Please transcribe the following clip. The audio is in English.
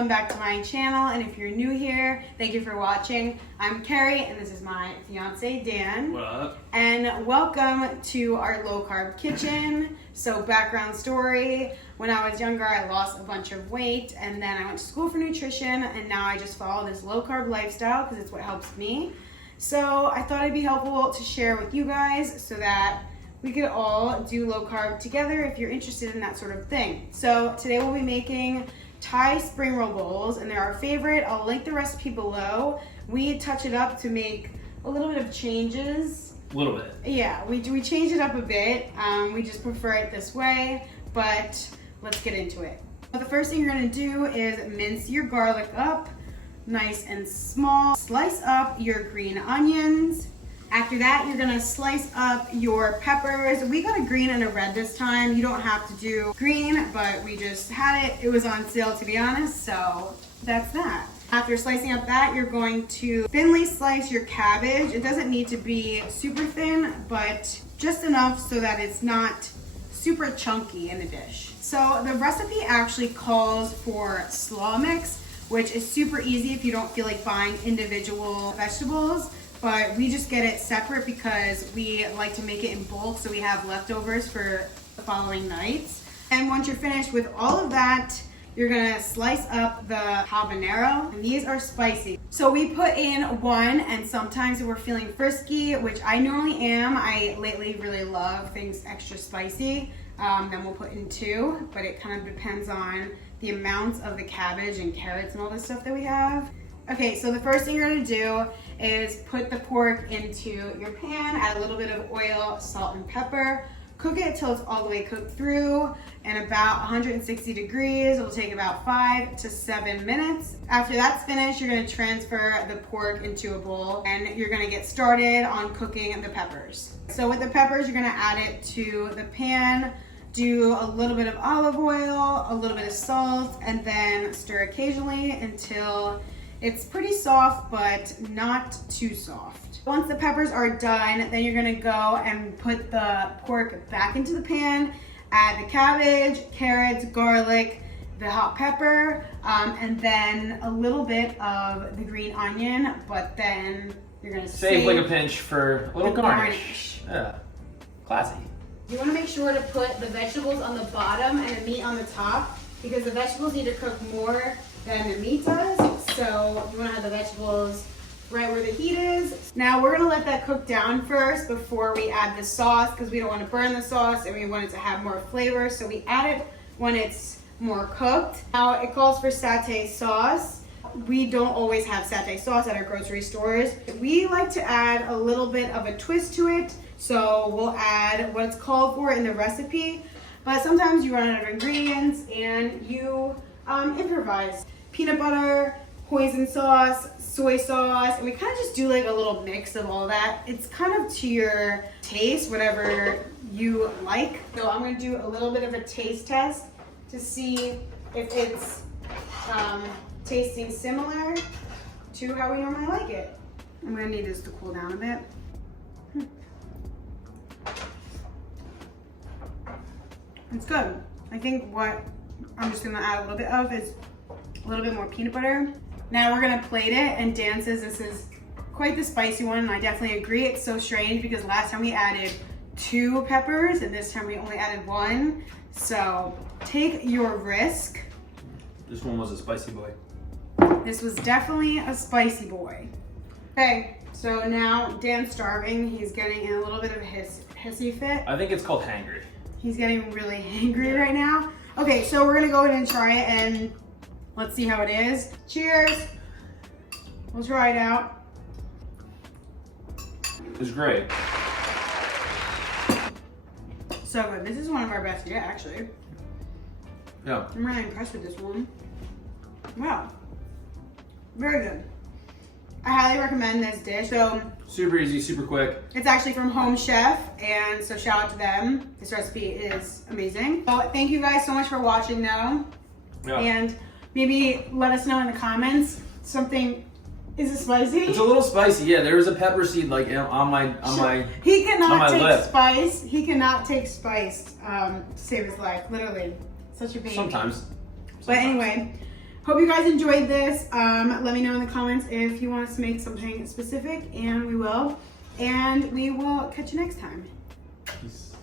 welcome back to my channel, and if you're new here, thank you for watching. I'm Keri, and this is my fiance, Dan. What up? And welcome to our low-carb kitchen. So background story, when I was younger, I lost a bunch of weight, and then I went to school for nutrition, and now I just follow this low-carb lifestyle because it's what helps me. So I thought it'd be helpful to share with you guys so that we could all do low carb together if you're interested in that sort of thing. So today we'll be making Thai spring roll bowls, and they're our favorite. I'll link the recipe below. We touch it up to make a little bit of changes. A little bit. Yeah, we change it up a bit. We just prefer it this way, but let's get into it. But the first thing you're gonna do is mince your garlic up nice and small. Slice up your green onions. After that, you're gonna slice up your peppers. We got a green and a red this time. You don't have to do green, but we just had it. It was on sale, to be honest, so that's that. After slicing up that, you're going to thinly slice your cabbage. It doesn't need to be super thin, but just enough so that it's not super chunky in the dish. So the recipe actually calls for slaw mix, which is super easy if you don't feel like buying individual vegetables. But we just get it separate because we like to make it in bulk so we have leftovers for the following nights. And once you're finished with all of that, you're gonna slice up the habanero, and these are spicy. So we put in one, and sometimes if we're feeling frisky, which I normally am, I lately really love things extra spicy, then we'll put in two, but it kind of depends on the amounts of the cabbage and carrots and all this stuff that we have. Okay, so the first thing you're gonna do is put the pork into your pan, add a little bit of oil, salt, and pepper. Cook it till it's all the way cooked through, and about 160 degrees. It will take about 5 to 7 minutes. After that's finished, you're gonna transfer the pork into a bowl, and you're gonna get started on cooking the peppers. So with the peppers, you're gonna add it to the pan, do a little bit of olive oil, a little bit of salt, and then stir occasionally until it's pretty soft, but not too soft. Once the peppers are done, then you're gonna go and put the pork back into the pan, add the cabbage, carrots, garlic, the hot pepper, and then a little bit of the green onion, but then you're gonna save like a pinch for a little garnish. Yeah, classy. You wanna make sure to put the vegetables on the bottom and the meat on the top, because the vegetables need to cook more than the meat does. So you wanna have the vegetables right where the heat is. Now we're gonna let that cook down first before we add the sauce, because we don't wanna burn the sauce and we want it to have more flavor. So we add it when it's more cooked. Now it calls for satay sauce. We don't always have satay sauce at our grocery stores. We like to add a little bit of a twist to it. So we'll add what's called for in the recipe, but sometimes you run out of ingredients and you improvise. Peanut butter, Hoisin sauce, soy sauce, and we kind of just do like a little mix of all that. It's kind of to your taste, whatever you like. So I'm gonna do a little bit of a taste test to see if it's tasting similar to how we normally like it. I'm gonna need this to cool down a bit. It's good. I think what I'm just gonna add a little bit of is a little bit more peanut butter. Now we're gonna plate it, and Dan says this is quite the spicy one, and I definitely agree. It's so strange because last time we added 2 peppers and this time we only added 1. So take your risk. This one was a spicy boy. This was definitely a spicy boy. Okay, so now Dan's starving. He's getting in a little bit of a hissy fit. I think it's called hangry. He's getting really hangry right now. Okay, so we're gonna go ahead and try it, and let's see how it is. Cheers. We'll try it out. It's great. So good. This is one of our best yet, actually. Yeah. I'm really impressed with this one. Wow. Very good. I highly recommend this dish. So super easy, super quick. it's actually from Home Chef, and so shout out to them. This recipe is amazing. So thank you guys so much for watching though. Yeah. And maybe let us know in the comments something. Is it spicy? It's a little spicy. Yeah, there was a pepper seed like on my He cannot take lip. spice. He cannot take spice to save his life. Literally, such a baby. Sometimes. But anyway, Hope you guys enjoyed this. Let me know in the comments if you want us to make something specific, and we will. And we will catch you next time. Peace.